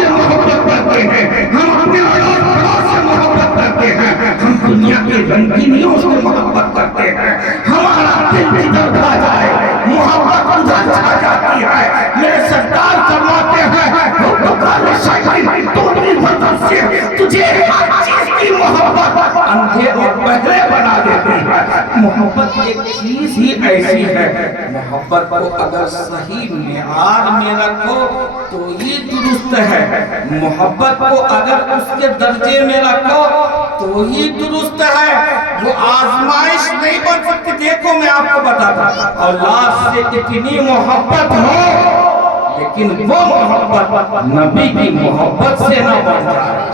سے محبت کرتے ہیں، ہم اپنے اولاد پڑوس سے محبت کرتے ہیں، ہم دنیا کی رنگینیوں سے محبت کرتے ہیں، ہمارا دل جدھر کھا جائے محبت ادھر چھا جاتی ہے۔ میرے سرکار فرماتے ہیں تجھے ہر چیز کی محبت اندھے اور بہرے بنا دیتی ہے۔ محبت ایک چیز ہی ایسی ہے، محبت کو اگر صحیح معیار میں رکھو تو ہی درست ہے، محبت کو اگر اس کے درجے میں رکھو تو ہی درست ہے، وہ آزمائش نہیں بن سکتی۔ دیکھو میں آپ کو بتاتا ہوں، اولاد سے اتنی محبت ہو لیکن وہ محبت نبی کی محبت سے نہ بڑھ جائے،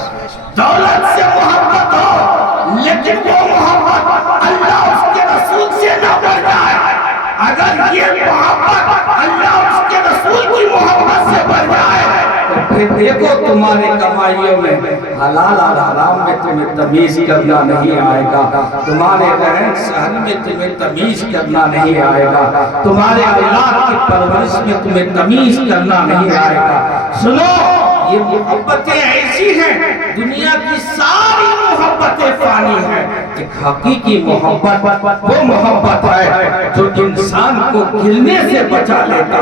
دولت سے محبت ہو لیکن وہ محبت اللہ اس کے رسول سے نہ بڑھ جائے۔ اگر یہ محبت اللہ اس کے رسول کی محبت سے بڑھ جائے تو پھر دیکھو تمہارے کمائیوں میں حلال اور حرام میں تمہیں تمیز کرنا نہیں آئے گا، تمہارے رہن سہن میں تمہیں تمیز کرنا نہیں آئے گا، تمہارے اولاد کی پرورش میں تمہیں تمیز کرنا نہیں آئے گا۔ سنو، یہ محبتیں ایسی ہیں، دنیا کی ساری محبتیں فانی ہیں، ایک حقیقی محبت وہ محبت ہے جو انسان کو گرنے سے بچا لیتی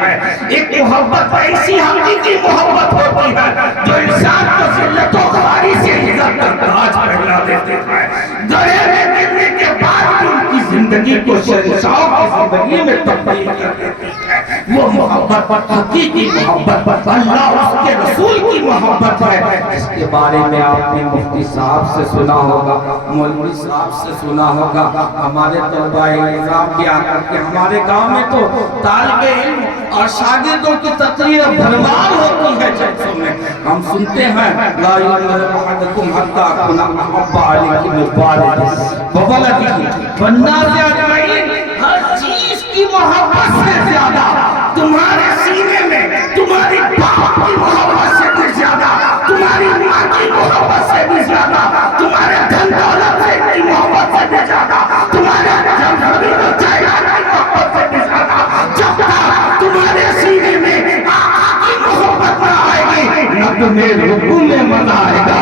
ہے، ایک محبت ایسی حقیقی محبت ہوتی ہے جو انسان کو ذلت و خواری سے عزت کا تاج پہنا دیتی ہے، گڑھے میں گرنے کے بعد ان کی زندگی کو شہنشاہوں کی زندگی میں تبدیل کر دیتی ہے۔ وہ محبت حقیقی محبت اللہ اس کے رسول کی محبت ہے، اس کے بارے میں آپ نے مفتی صاحب سے سنا ہوگا، مولوی صاحب سے سنا ہوگا، ہمارے طلباء نظام بھی آ کر کے ہمارے گاؤں میں تو طالب علم اور شاگردوں کی تقریر بھرمار ہوتی ہے جلسوں میں، ہم سنتے ہیں لا یؤمن احدکم حتی اکون احب الیہ من والدہ وولدہ والناس اجمعین۔ ہر چیز کی محبت سے زیادہ تمہارے سینے میں تمہاری باپ کی محبت سے بھی زیادہ، تمہاری ماں کی محبت سے بھی زیادہ، تمہارے دھن دولت سے کی محبت سے بھی زیادہ، تمہارے زمین و جائیداد کی محبت سے بھی زیادہ، جب تک تمہارے سینے میں آقا کی محبت نہ آئے گی نہ تمہیں رکوع میں مزہ آئے گا،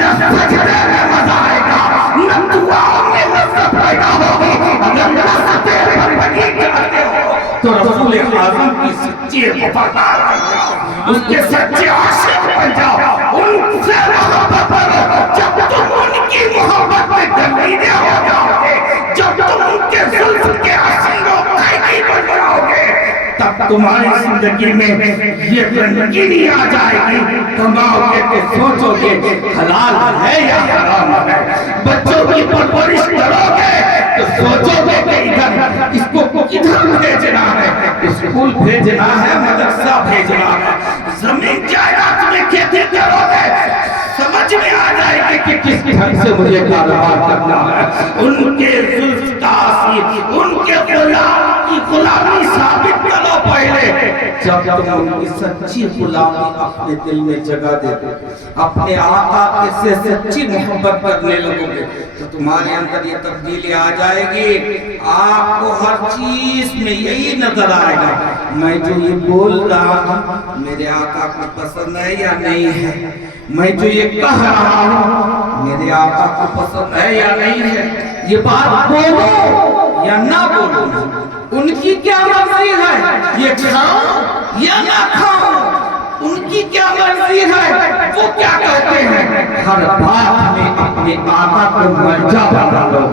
نہ سجدے میں مزہ آئے گا، نہ دعاؤں میں لذت پیدا ہوگی۔ اگر لذتیں بندگی کرتے ہو تو رسول اعظم کی سچی وفادار بن جاؤ، اس کے سچے عاشق بن جاؤ، ان سے محبت کرو۔ جب تم ان کی محبت میں دلیدے ہو جاؤ گے، جب تم ان کے زلف کے اسیر و قیدی بن جاؤ گے، تب تمہاری زندگی میں یہ رنگینی آ جائے گی۔ کماؤ گے تو سوچو گے حلال ہے یا حرام ہے، بچوں کی پرورش کرو گے تو سوچو گے کہ ادھر اس کو کدھر بھیجنا ہے، اسکول بھیجنا ہے، مدرسہ بھیجنا ہے، زمین جائیداد میں کھیتی کرو گے، سمجھ میں آ جائے گی کہ کس ڈھنگ سے مجھے کاروبار کرنا ہے۔ ان کے زلف کا اثر، ان کے غلام کی غلامی ثابت کرو پہلے، جب تم ان کی سچی غلامی اپنے دل میں جگہ دیتے، اپنے آقا سے سچی محبت کرنے لگو گے تو تمہارے اندر یہ تبدیلی آ جائے گی۔ آپ کو ہر چیز میں یہی نظر آئے گا، میں جو یہ بول رہا ہوں میرے آقا کو پسند ہے یا نہیں ہے، میں جو یہ کہہ رہا ہوں میرے آقا کو پسند ہے یا نہیں ہے، یہ بات بولو یا نہ بولو، ان کی کیا مرضی ہے، یہ کھاؤں یا نہ کھاؤں، ان کی کیا مرضی ہے، وہ کیا کہتے ہیں۔ ہر بات میں اپنے آقا کو مرجع بنا لو،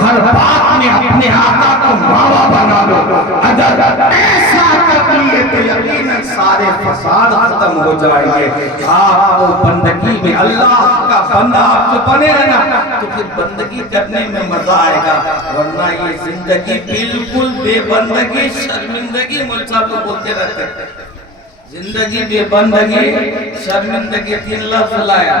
ہر بات میں اپنے آقا کو ماوا بنا لو، اگر ایسا کر لیے تو یقیناً سارے فساد ختم ہو جائیں گے۔ آپ کو بندگی میں اللہ کا بندہ آپ کو بنے رہنا تو پھر بندگی کرنے میں مزہ آئے گا، ورنہ یہ زندگی بالکل بے بندگی شرمندگی، مول صاحب کو بولتے رہتے ہیں زندگی بے بندگی شرمندگی، تین لفظ لایا،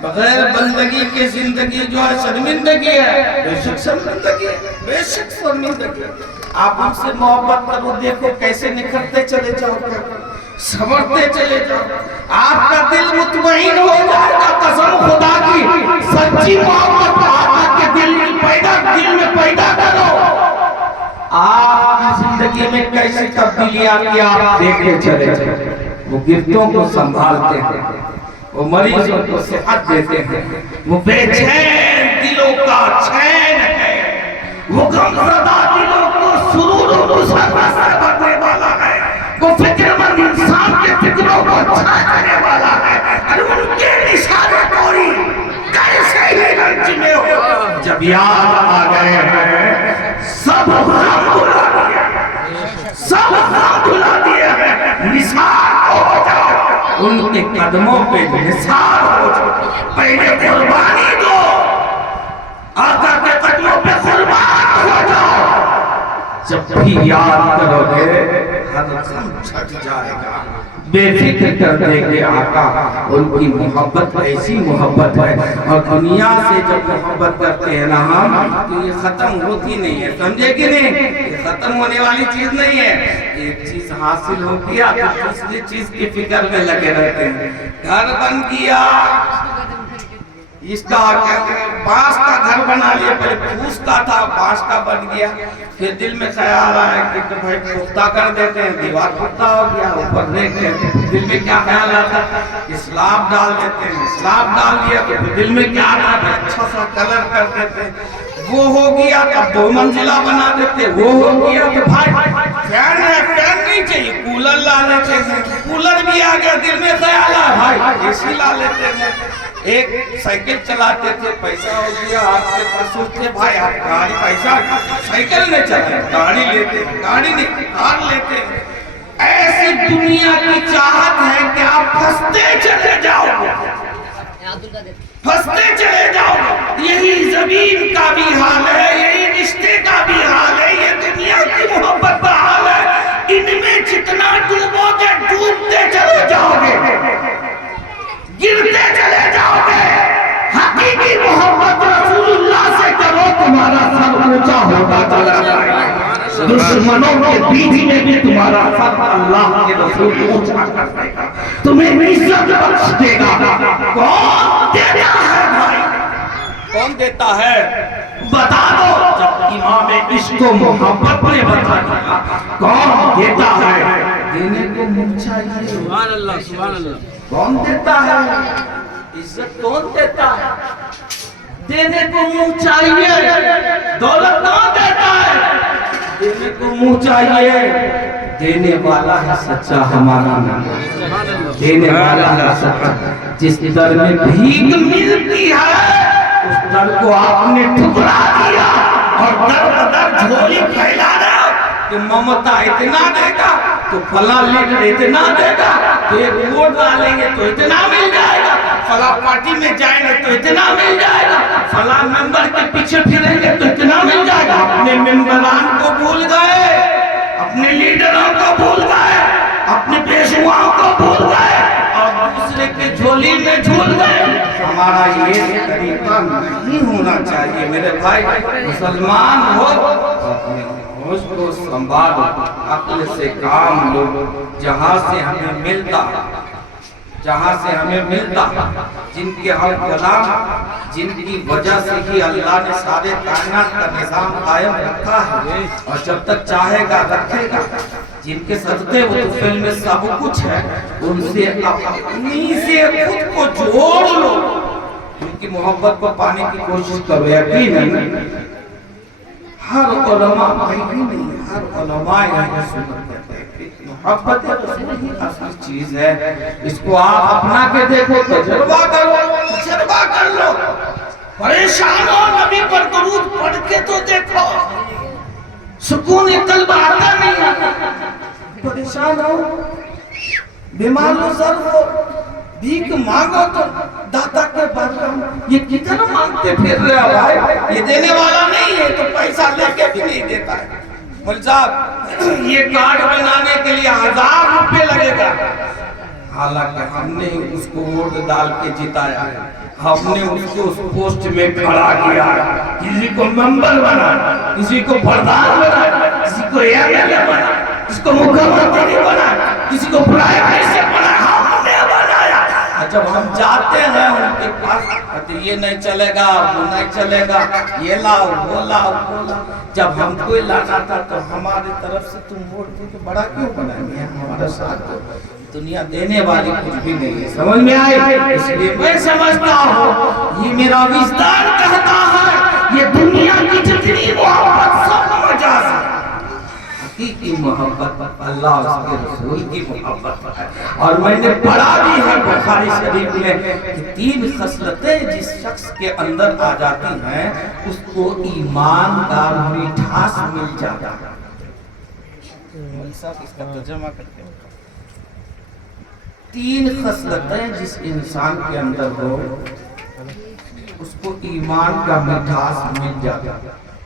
بغیر بندگی کے زندگی جو ہے شرمندگی ہے، بے شک شرمندگی ہے، بے شک شرمندگی ہے۔ آپ ان سے محبت کرو، دیکھو کیسے نکھرتے چلے جاؤ، سنورتے چلے جاؤ، آپ کا دل مطمئن ہو جائے گا۔ قسم خدا کی سچی محبت آقا کے دل میں پیدا کرو، آپ کی زندگی میں کیسی تبدیلی آتی ہے آپ دیکھتے چلے جائیں۔ وہ گرتوں کو سنبھالتے ہیں، وہ مریضوں کو صحت دیتے ہیں، وہ بے چین دلوں کا چین ہے، وہ غمزدہ دلوں کو سرور و مسرت سے بھرنے والا ہے، وہ فکر مند انسان کے فکروں کو چھانے والا ہے، اور ان کے نشانے کوئی کیسے ہی رنج میں ہو جب یاد آ گئے ہیں سب غم بھلا دیا، سب غم بھلا دیا ہے، نثار ہو جاؤ ان کے قدموں پہ، نثار ہو جاؤ، پہلے قربانی دو، آقا کے قدموں پہ قربان ہو جاؤ، جب بھی یاد کرو گے ہر غم چھٹ جائے گا، بے فکر کر دیں گے آقا، ان کی محبت ایسی محبت ہے، اور دنیا سے جب محبت کرتے ہیں نا ہم تو یہ ختم ہوتی نہیں ہے، سمجھے کہ نہیں؟ یہ ختم ہونے والی چیز نہیں ہے، ایک چیز حاصل ہو گیا تو دوسری چیز کی فکر میں لگے رہتے ہیں، گھر بن گیا، اس کا بانس کا گھر بنا لیا، پہلے پھوس کا تھا بانس کا بن گیا، پھر دل میں خیال آیا کہ بھائی پختہ کر دیتے ہیں، دیوار پختہ ہو گیا، اوپر دیکھتے ہیں، دل میں کیا خیال آتا ہے اسلام ڈال دیتے ہیں، اسلام ڈال دیا تو پھر دل میں کیا آتا ہے اچھا سا کلر کر دیتے ہیں، وہ ہو گیا تو اب 2 منزلہ بنا دیتے ہیں، وہ ہو گیا تو بھائی فین ہے، فین نہیں چاہیے کولر لا لیتے ہیں، کولر بھی آ گیا، دل میں خیال آیا بھائی اے سی لا لیتے ہیں، ایک سائیکل چلاتے تھے، پیسہ ہو گیا آپ کے پاس، سوچتے بھائی آپ گاڑی پیسہ سائیکل نہیں چلائیں گاڑی لیتے، گاڑی نہیں کار لیتے، ایسی دنیا کی چاہت ہے کہ آپ پھنستے چلے جاؤ گے، پھنستے چلے جاؤ گے، یہی زمین کا بھی حال ہے، یہی رشتے کا بھی حال ہے، یہ دنیا کی محبت کا حال ہے، ان میں جتنا ڈوبو گے ڈوبتے چلے جاؤ گے، گرتے چلے جاؤ گے، حقیقی محبت رسول اللہ سے کرو تمہارا سر اونچا ہوتا چلا جائے گا، دشمنوں کے بیچ میں بھی تمہارا سر اللہ کے رسول اونچا کر دے گا، تمہیں عزت بخش دے گا، کون دیتا ہے بھائی؟ کون دیتا ہے؟ بتا دو، جب امام عشق و محبت نے بتا دیا کون دیتا ہے؟ دینے کو منہ چاہیے، سبحان اللہ سبحان اللہ، کون دیتا ہے؟ عزت کون دیتا ہے؟ دینے کو منہ چاہیے، دولت کون دیتا ہے؟ دینے کو منہ چاہیے، دینے والا ہے سچا ہمارا نام، دینے والا ہے سچا، جس در میں بھیک ملتی ہے اس در کو آپ نے ٹھکرا دیا، اور در بدر جھولی پھیلا رہا کہ ممتا اتنا دے گا تو فلاں لیڈر اتنا دے گا، تو ایک ووٹ ڈالیں گے تو اتنا مل جائے گا، فلاں پارٹی میں جائیں گے تو اتنا مل جائے گا، فلاں ممبر کے پیچھے پھریں گے تو اتنا مل جائے گا، اپنے ممبران کو بھول گئے، اپنے لیڈروں کو بھول گئے، اپنے پیشواؤں کو بھول گئے، اور دوسرے کے جھولی میں جھول گئے۔ ہمارا یہ طریقہ نہیں ہونا چاہیے میرے بھائی، مسلمان ہو اپنے ہوش کو سنبھالو، عقل سے کام لو، جہاں سے ہمیں ملتا، جہاں سے ہمیں ملتا، جن کے ہم غلام، جن کی وجہ سے ہی اللہ نے سارے کائنات کا نظام قائم رکھا ہے، اور جب تک چاہے گا رکھے گا، جن کے صدقے وہ طفیل میں سب کچھ ہے، ان سے اپنی سے خود کو جوڑ لو، ان کی محبت کو پانے کی کوشش کرو، یقیناً ہر علماء کہیں نہیں، ہر علماء یہاں سنت کہتے ہیں کہ محبت رسول ہی اصل چیز ہے، اس کو آپ اپنا کے دیکھو، تجربہ کرو، تجربہ کر لو، پریشان ہو نبی پر درود پڑھ کے تو دیکھو، سکون قلب آتا نہیں، پریشان ہو، بیمار و ضرور ہو، بھیک مانگو تو داتا کے برکم، یہ کتنا مانگتے پھر رہے ہو بھائی، یہ دینے والا نہیں ہے تو پیسہ لے کے بھی نہیں دیتا ہے، مول صاحب یہ کارڈ بنانے کے لیے 1000 روپے لگے گا، حالانکہ ہم نے اس کو ووٹ ڈال کے جتایا، ہم نے اس کو اس پوسٹ میں کھڑا کیا، کسی کو ممبر بنا، کسی کو پردان بنا، کسی کو ایئر بنا، کسی کو مکمل بنا، کسی کو پرائم منسٹر بنا، ہم نے بنایا۔ جب ہم جاتے ہیں ان کے پاس کہتے یہ نہیں چلے گا، وہ نہیں چلے گا، یہ لاؤ وہ لاؤ وہ لاؤ، جب ہم کوئی لانا تھا تو ہماری طرف سے تم ووٹ دے کے بڑا کیوں بنائیں گے، ہمارا ساتھ دو، دنیا دینے والی کچھ بھی نہیں ہے، سمجھ میں آئے؟ اس لیے میں سمجھتا ہوں یہ میرا وجدان کہتا ہے یہ دنیا کی جتنی محبت سب مجاز ہے، حقیقی محبت اللہ اس کے رسول کی محبت ہے۔ اور میں نے پڑھا بھی ہے بخاری شریف میں کہ 3 خصلتیں جس شخص کے اندر آ جاتی ہیں اس کو ایمان کا میٹھاس مل جاتا ہے۔ اس کا ترجمہ کرتے ہیں 3 خصلتیں جس انسان کے اندر ہو اس کو ایمان کا مٹھاس مل جاتا ہے۔